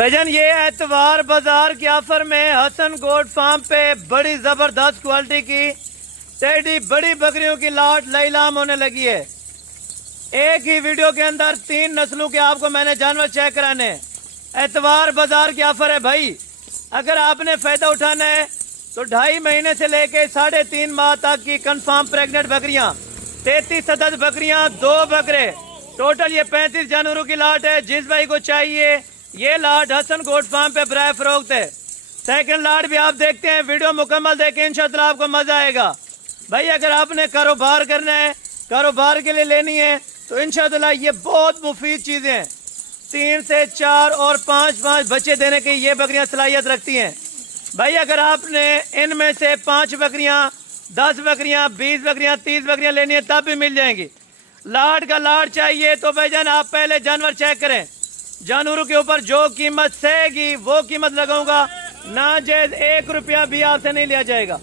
भजन ये एतवार बाजार के ऑफर में हसन गोट फार्म पे बड़ी जबरदस्त क्वालिटी की टेडी बड़ी बकरियों की लाट लैलाम होने लगी है। एक ही वीडियो के अंदर 3 नस्लों के आपको मैंने जानवर चेक कराने। एतवार बाजार की ऑफर है भाई, अगर आपने फायदा उठाना है तो 2.5 महीने से लेके 3.5 माह तक की कंफर्म प्रेग्नेंट बकरियां, 33 अदद बकरियां, 2 बकरे, टोटल ये 35 जानवरों की लाट है। जिस भाई को चाहिए ये लाट हसन गोट फार्म पे बराह फरोख्त है। सेकंड लाट भी आप देखते हैं, वीडियो मुकम्मल देखें, इंशाअल्लाह आपको मजा आएगा। भाई अगर आपने कारोबार करना है, कारोबार के लिए लेनी है तो इंशाअल्लाह ये बहुत मुफीद चीजें हैं। 3 से 4 और 5 बच्चे देने की ये बकरियां सलाहियत रखती हैं। भाई अगर आपने इनमें से 5 बकरियां, 10 बकरियां, 20 बकरियां, 30 बकरियां लेनी है तब भी मिल जाएंगी। लाट का लाट चाहिए तो भाईजान आप पहले जानवर चेक करें। जानवरों के ऊपर जो कीमत सहेगी वो कीमत लगाऊंगा, नाजायज 1 रुपया भी आपसे नहीं लिया जाएगा।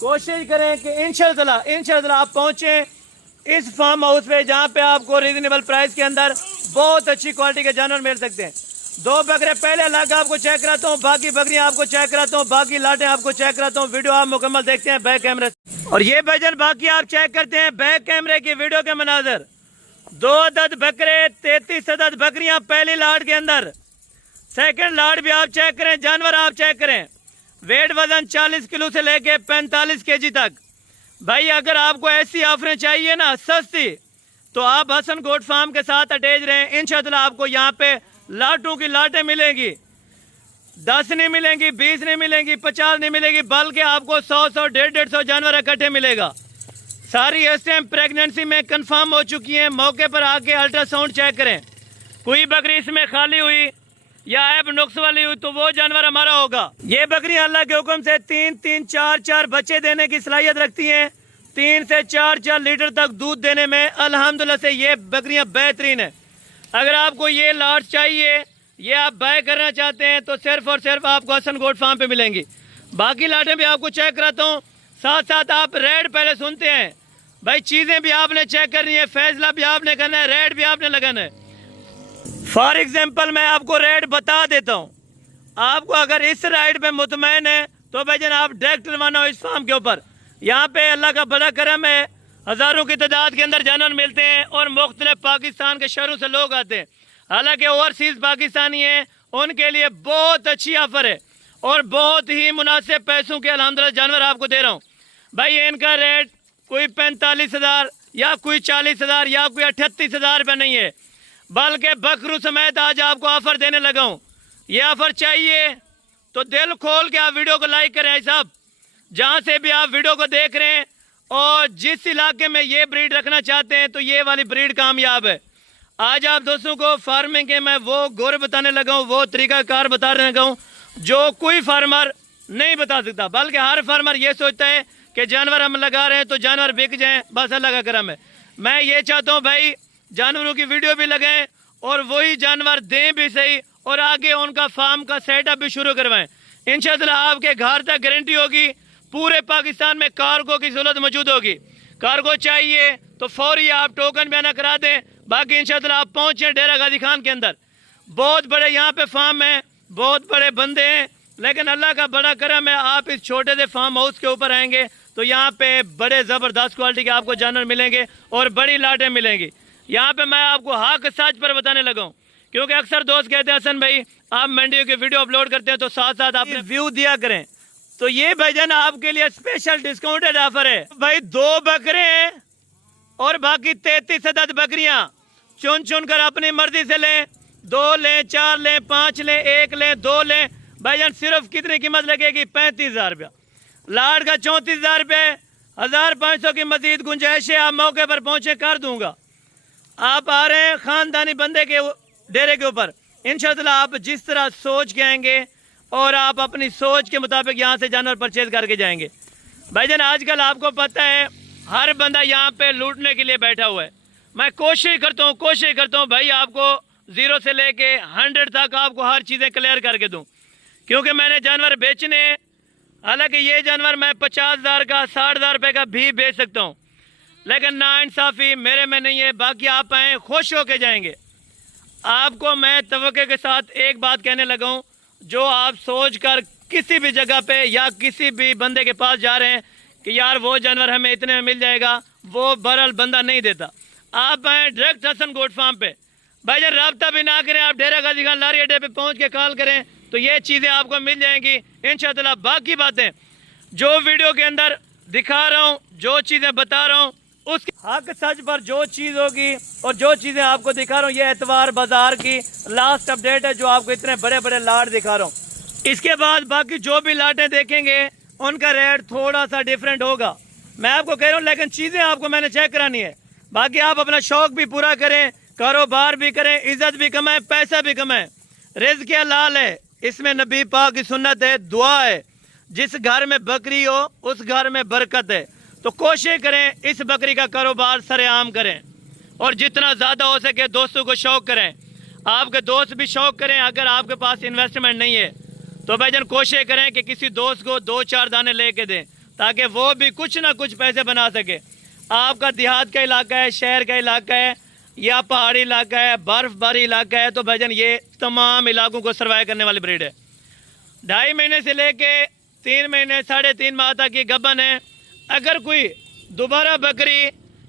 कोशिश करें कि इंशाअल्लाह आप पहुंचे इस फार्म हाउस पे जहां पे आपको रीजनेबल प्राइस के अंदर बहुत अच्छी क्वालिटी के जानवर मिल सकते हैं। 2 बकरे पहले अलग आपको चेक कराता हूँ, बाकी बकरियां आपको चेक कराता हूँ, बाकी लाटें आपको चेक कराता हूँ। वीडियो आप मुकम्मल देखते हैं बैक कैमरे और ये भजन बाकी आप चेक करते हैं बैक कैमरे की वीडियो के मनाजर। 2 अदद बकरे, 33 अदद बकरियां पहली लाट के अंदर। सेकंड लाट भी आप चेक करें, जानवर आप चेक करें। वेट वजन 40 किलो से लेके 45 केजी तक। भाई अगर आपको ऐसी ऑफरें चाहिए ना सस्ती, तो आप हसन गोट फार्म के साथ अटैच रहें। इंशाअल्लाह आपको यहाँ पे लाटों की लाटें मिलेंगी। 10 नहीं मिलेंगी, 20 नहीं मिलेंगी, 50 नहीं मिलेगी, बल्कि आपको 100, 150 जानवर इकट्ठे मिलेगा। सारी इस टाइम प्रेगनेंसी में कंफर्म हो चुकी हैं। मौके पर आके अल्ट्रासाउंड चेक करें। कोई बकरी इसमें खाली हुई या ऐब नुक्स वाली हुई तो वो जानवर हमारा होगा। ये बकरी अल्लाह के हुक्म से 3-3, 4-4 बच्चे देने की सलाहियत रखती हैं। 3 से 4 लीटर तक दूध देने में अल्हम्दुलिल्लाह से ये बकरियां बेहतरीन है। अगर आपको ये लाट चाहिए, ये आप बाय करना चाहते हैं तो सिर्फ और सिर्फ आपको हसन गोट फार्म पे मिलेंगी। बाकी लाटें भी आपको चेक कराता हूँ, साथ साथ आप रेड पहले सुनते हैं। भाई चीजें भी आपने चेक करनी है, फैसला भी आपने करना है, रेड भी आपने लगाना है। फॉर एग्जाम्पल मैं आपको रेट बता देता हूँ। आपको अगर इस राइड पे मुतमैन है तो भाईजान आप डायरेक्ट रवाना हो इस फार्म के ऊपर। यहाँ पे अल्लाह का बड़ा करम है, हज़ारों की तादाद के अंदर जानवर मिलते हैं और मुख्तलिफ पाकिस्तान के शहरों से लोग आते हैं। हालांकि ओवरसीज पाकिस्तानी हैं, उनके लिए बहुत अच्छी ऑफर है और बहुत ही मुनासिब पैसों के अल्हम्दुलिल्लाह जानवर आपको दे रहा हूँ। भाई इनका रेट कोई 45,000 या कोई 40,000 या कोई 38,000 रुपये नहीं है, बल्कि बकरू समेत आज आपको ऑफर देने लगा हूँ। ये ऑफर चाहिए तो दिल खोल के आप वीडियो को लाइक करें। साहब जहाँ से भी आप वीडियो को देख रहे हैं और जिस इलाके में ये ब्रीड रखना चाहते हैं तो ये वाली ब्रीड कामयाब है। आज आप दोस्तों को फार्मिंग के मैं वो गोर बताने लगा हूँ, वो तरीकाकार बताने लगा हूँ जो कोई फार्मर नहीं बता सकता, बल्कि हर फार्मर ये सोचता है कि जानवर हम लगा रहे हैं तो जानवर बिक जाएं, बस अल्लाह का करम है। मैं ये चाहता हूँ भाई जानवरों की वीडियो भी लगाएं और वही जानवर दें भी सही और आगे उनका फार्म का सेटअप भी शुरू करवाएं। इंशाअल्लाह आपके घर तक गारंटी होगी। पूरे पाकिस्तान में कार्गो की सहूलत मौजूद होगी। कार्गो चाहिए तो फौरी आप टोकन बयाना करा दें, बाकी इंशाअल्लाह आप पहुँचे डेरा गाजी खान के अंदर। बहुत बड़े यहाँ पे फार्म है, बहुत बड़े बंदे हैं, लेकिन अल्लाह का बड़ा करम है आप इस छोटे से फार्म हाउस के ऊपर आएंगे तो यहाँ पे बड़े ज़बरदस्त क्वालिटी के आपको जानवर मिलेंगे और बड़ी लाटें मिलेंगी। यहाँ पे मैं आपको हक सच पर बताने लगा हूँ, क्योंकि अक्सर दोस्त कहते हैं हसन भाई आप मंडियों की वीडियो अपलोड करते हैं तो साथ साथ आप व्यू दिया करें। तो ये भाईजान आपके लिए स्पेशल डिस्काउंटेड ऑफर है। भाई 2 बकरे हैं और बाकी 33 अदद बकरियां चुन कर अपनी मर्जी से लें। 2 लें, 4 लें, 5 लें, 1 लें, 2 लें। भाईजान सिर्फ कितनी कीमत लगेगी? 35,000 रुपया। लाट का 34,000 रुपये, 1,500 की मजीद गुंजाइश है। आप मौके पर पहुंचे कर दूंगा। आप आ रहे हैं खानदानी बंदे के डेरे के ऊपर, इंशाअल्लाह आप जिस तरह सोच के आएंगे और आप अपनी सोच के मुताबिक यहाँ से जानवर परचेज करके जाएंगे। भाईजान आजकल आपको पता है हर बंदा यहाँ पे लूटने के लिए बैठा हुआ है। मैं कोशिश करता हूँ भाई आपको 0 से लेके 100 तक आपको हर चीज़ें क्लियर करके दूँ, क्योंकि मैंने जानवर बेचने हैं। हालांकि ये जानवर मैं 50,000 का, 60,000 रुपये का भी बेच सकता हूँ, लेकिन नाइंसाफ़ी मेरे में नहीं है। बाकी आप आएँ खुश होके जाएंगे। आपको मैं तवक्के के साथ एक बात कहने लगा हूँ, जो आप सोच कर किसी भी जगह पे या किसी भी बंदे के पास जा रहे हैं कि यार वो जानवर हमें इतने में मिल जाएगा, वो बहरहाल बंदा नहीं देता। आप आए डायरेक्ट हसन गोट फार्म पे, भाईजान रब्ता भी ना करें, आप डेरा गाजी खान लारी अड्डे पे पहुँच के कॉल करें तो ये चीज़ें आपको मिल जाएंगी इंशाअल्लाह। बाकी बातें जो वीडियो के अंदर दिखा रहा हूँ, जो चीज़ें बता रहा हूँ, उसके हक सच पर जो चीज़ होगी और जो चीज़ें आपको दिखा रहा हूँ, ये एतवार बाजार की लास्ट अपडेट है जो आपको इतने बड़े बड़े लाट दिखा रहा हूँ। इसके बाद बाकी जो भी लाटें देखेंगे उनका रेट थोड़ा सा डिफरेंट होगा, मैं आपको कह रहा हूँ, लेकिन चीज़ें आपको मैंने चेक करानी है। बाकी आप अपना शौक भी पूरा करें, कारोबार भी करें, इज्जत भी कमाएं, पैसा भी कमाएं। रिज़्क़ हलाल है, इसमें नबी पाक की सुन्नत है, दुआ है, जिस घर में बकरी हो उस घर में बरकत है। तो कोशिश करें इस बकरी का कारोबार सरेआम करें और जितना ज़्यादा हो सके दोस्तों को शौक करें, आपके दोस्त भी शौक करें। अगर आपके पास इन्वेस्टमेंट नहीं है तो भाईजान कोशिश करें कि किसी दोस्त को 2-4 दाने लेके दें ताकि वो भी कुछ ना कुछ पैसे बना सके। आपका देहात का इलाका है, शहर का इलाका है या पहाड़ी इलाका है, बर्फबारी इलाका है, तो भाईजान ये तमाम इलाकों को सर्वाइव करने वाली ब्रीड है। 2.5 महीने से लेके 3 महीने 3.5 माह तक की गबन है। अगर कोई दोबारा बकरी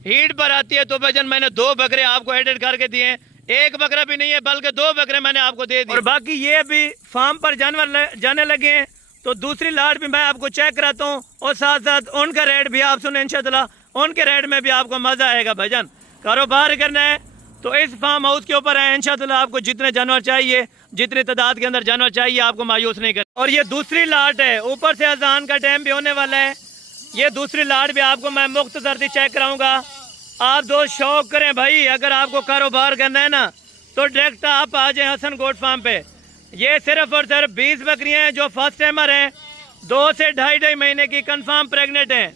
हीट पर आती है तो भाईजान मैंने 2 बकरे आपको एडिट करके दिए हैं, 1 बकरा भी नहीं है बल्कि 2 बकरे मैंने आपको दे दिए। और बाकी ये भी फार्म पर जानवर जाने लगे हैं तो दूसरी लाट भी मैं आपको चेक कराता हूँ और साथ साथ उनका रेट भी आप सुने इंशाअल्लाह, उनके रेट में भी आपको मज़ा आएगा। भाईजान कारोबार करना है तो इस फार्म हाउस के ऊपर है इंशाअल्लाह, आपको जितने जानवर चाहिए, जितनी तादाद के अंदर जानवर चाहिए, आपको मायूस नहीं कर। और ये दूसरी लाट है, ऊपर से अजान का टाइम भी होने वाला है, ये दूसरी लाट भी आपको मैं मुख्तसर सी चेक कराऊंगा। आप दोस्त शौक करें भाई, अगर आपको कारोबार करना है ना तो डायरेक्ट आप आ जाएं हसन गोट फार्म पे। ये सिर्फ और सिर्फ 20 बकरियां हैं जो फर्स्ट टाइमर हैं, 2 से 2.5 महीने की कंफर्म प्रेग्नेंट हैं।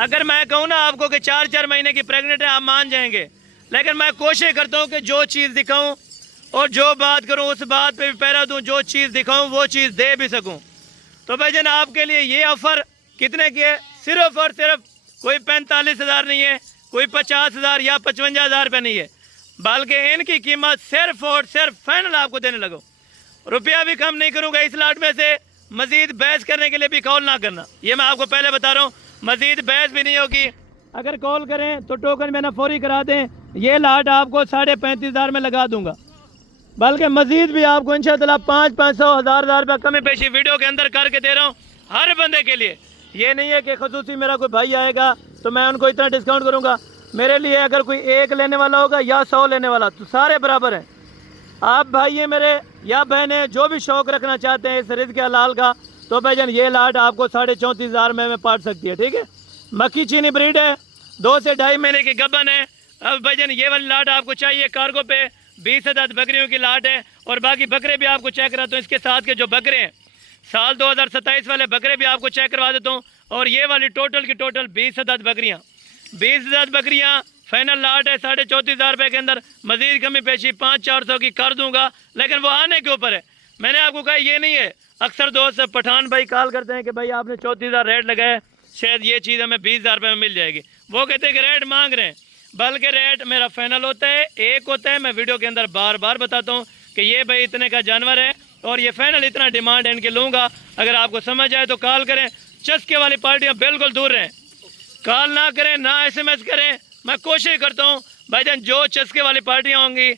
अगर मैं कहूँ ना आपको कि 4-4 महीने की प्रेग्नेंट है, आप मान जाएंगे, लेकिन मैं कोशिश करता हूँ कि जो चीज़ दिखाऊँ और जो बात करूँ उस बात पे भी पैरा दूँ, जो चीज़ दिखाऊँ वो चीज़ दे भी सकूँ। तो भाईजान आपके लिए ये ऑफ़र कितने की है, सिर्फ और सिर्फ कोई 45,000 नहीं है, कोई 50,000 या 55,000 रुपये नहीं है, बल्कि इनकी कीमत सिर्फ और सिर्फ फाइनल आपको देने लगो। रुपया भी कम नहीं करूँगा इस लाट में से, मज़ीद बहस करने के लिए भी कॉल ना करना, ये मैं आपको पहले बता रहा हूँ, मज़ीद बहस भी नहीं होगी। अगर कॉल करें तो टोकन में ना फौरी करा दें, ये लाट आपको 35,500 में लगा दूंगा, बल्कि मज़ीद भी आपको इंशाअल्लाह 500-500 हज़ार रुपये कमी पेशी वीडियो के अंदर करके दे रहा हूँ हर बंदे के लिए। ये नहीं है कि खसूसी मेरा कोई भाई आएगा तो मैं उनको इतना डिस्काउंट करूँगा। मेरे लिए अगर कोई 1 लेने वाला होगा या 100 लेने वाला तो सारे बराबर हैं। आप भाई हैं मेरे या बहनें जो भी शौक़ रखना चाहते हैं इस रिज़्क़ हलाल का, तो भाईजान ये लाट आपको 34,500 में पाट सकती है। ठीक है, मक्खी चीनी ब्रीड है, 2 से 2.5 महीने की गबन है। अब भाईजान ये वाली लाट आपको चाहिए कार्गो पे, 20 अदद बकरियों की लाट है। और बाकी बकरे भी आपको चेक कराता हूँ, इसके साथ के जो बकरे हैं साल 2027 वाले बकरे भी आपको चेक करवा देता हूँ। और ये वाली टोटल की टोटल 20 अदद बकरियाँ, 20 अदद बकरियाँ फाइनल लाट है 34,500 रुपये के अंदर। मज़ीद कमी पेशी 500-400 की कर दूंगा, लेकिन वो आने के ऊपर है। मैंने आपको कहा ये नहीं है, अक्सर दोस्त पठान भाई कॉल करते हैं कि भाई आपने 34,000 रेट लगाया, शायद ये चीज़ हमें 20,000 रुपये में मिल जाएगी। वो कहते हैं कि रेट मांग रहे हैं, बल्कि रेट मेरा फाइनल होता है, एक होता है। मैं वीडियो के अंदर बार बार बताता हूँ कि ये भाई इतने का जानवर है और ये फाइनल इतना डिमांड है इनके लूँगा। अगर आपको समझ आए तो कॉल करें। चस्के वाली पार्टियाँ बिल्कुल दूर रहें, कॉल ना करें ना SMS करें। मैं कोशिश करता हूँ भाईजान जो चस्के वाली पार्टियाँ होंगी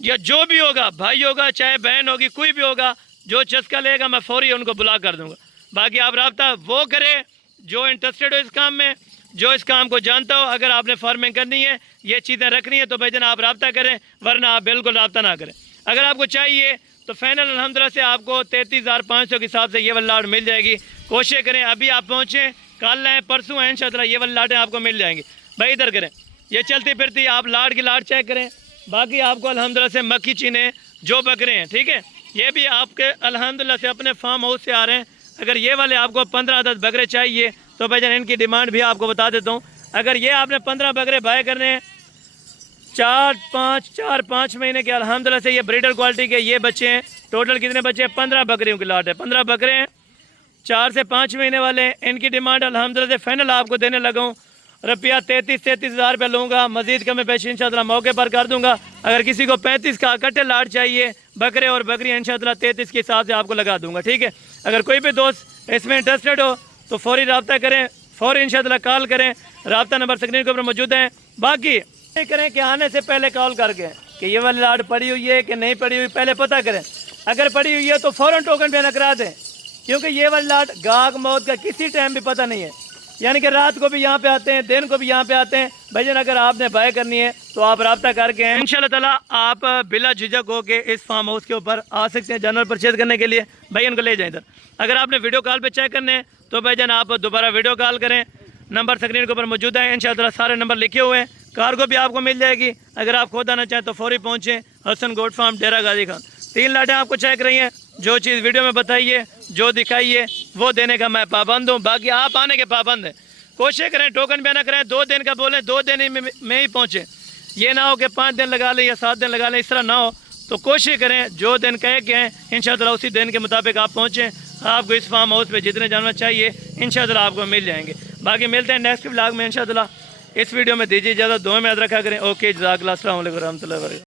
या जो भी होगा, भाई होगा चाहे बहन होगी, कोई भी होगा, जो चस्का लेगा मैं फौरी उनको ब्लॉक कर दूँगा। बाकी आप रब्ता वो करें जो इंटरेस्टेड हो इस काम में, जो इस काम को जानता हो। अगर आपने फार्मिंग करनी है, ये चीज़ें रखनी है तो भाईजान आप रब्ता करें, वरना आप बिल्कुल रब्ता ना करें। अगर आपको चाहिए तो फाइनल अल्हम्दुलिल्लाह से आपको 33,500 के हिसाब से ये वाली लाट मिल जाएगी। कोशिश करें अभी आप पहुँचें, कल आएँ परसों आएँ, इंशाअल्लाह ये वाली लाटें आपको मिल जाएंगी। भाई इधर करें, ये चलती फिरती आप लाट की लाट चेक करें। बाकी आपको अल्हम्दुलिल्लाह से मक्खी चीने जो बकरे हैं, ठीक है, ये भी आपके अल्हम्दुलिल्लाह से अपने फार्म हाउस से आ रहे हैं। अगर ये वाले आपको 15 अदद बकरे चाहिए तो भाईजान इनकी डिमांड भी आपको बता देता हूँ। अगर ये आपने 15 बकरे बाय करने हैं, 4-5 महीने के अल्हम्दुलिल्लाह से ये ब्रीडर क्वालिटी के ये बच्चे हैं। टोटल कितने बच्चे हैं? 15 बकरियों की लाट है, 15 बकरे हैं, 4 से 5 महीने वाले हैं। इनकी डिमांड अल्हम्दुलिल्लाह से फाइनल आपको देने लगा हूँ रुपया 33 हज़ार रुपया लूँगा। मजीद कमी पेशी इंशाअल्लाह मौके पर कर दूंगा। अगर किसी को 35 का इकट्ठे लाट चाहिए बकरे और बकरियाँ इंशाअल्लाह 33 के हिसाब से आपको लगा दूंगा, ठीक है। अगर कोई भी दोस्त इसमें इंटरेस्टेड हो तो फौरी रब्ता करें, फौरी इंशाअल्लाह कॉल करें। रब्ता नंबर स्क्रीन के ऊपर मौजूद है। बाकी ये करें कि आने से पहले कॉल करके कि ये वाली लाट पड़ी हुई है कि नहीं पड़ी हुई, पहले पता करें। अगर पड़ी हुई है तो फ़ौरन टोकन बयान करा दें, क्योंकि ये वाली लाट गाहक मौत का किसी टाइम भी पता नहीं है। यानी कि रात को भी यहाँ पे आते हैं, दिन को भी यहाँ पे आते हैं। भाईजान अगर आपने बाय करनी है तो आप रब्ता करके इंशाअल्लाह ताला आप बिला झिझक हो के इस फार्म हाउस के ऊपर आ सकते हैं जानवर परचेज करने के लिए। भाई इनको ले जाएं इधर। अगर आपने वीडियो कॉल पे चेक करने हैं तो भाईजान आप दोबारा वीडियो कॉल करें। नंबर स्क्रीन के ऊपर मौजूद है, इंशाअल्लाह सारे नंबर लिखे हुए हैं। कार्गो भी आपको मिल जाएगी। अगर आप खुद आना चाहें तो फौरी पहुँचें हसन गोट फार्म डेरा गाजी खान। 3 लाटें आपको चेक रही हैं। जो चीज़ वीडियो में बताइए, जो दिखाइए वो देने का मैं पाबंद हूँ। बाकी आप आने के पाबंद हैं। कोशिश करें टोकन बयान करें, 2 दिन का बोलें 2 दिन में ही पहुँचे। ये ना हो कि 5 दिन लगा लें या 7 दिन लगा लें, इस तरह ना हो। तो कोशिश करें जो दिन कहे के हैं इंशाअल्लाह उसी दिन के मुताबिक आप पहुँचें। आपको इस फार्म हाउस पे जितने जानवर चाहिए इंशाअल्लाह आपको मिल जाएंगे। बाकी मिलते हैं नेक्स्ट व्लॉग में इंशाअल्लाह। इस वीडियो में दीजिए इजाज़त, दुआ में याद रखा करें। ओके, जज़ाकल्लाह, अस्सलाम वालेकुम रहमतुल्लाहि व बरकातहू।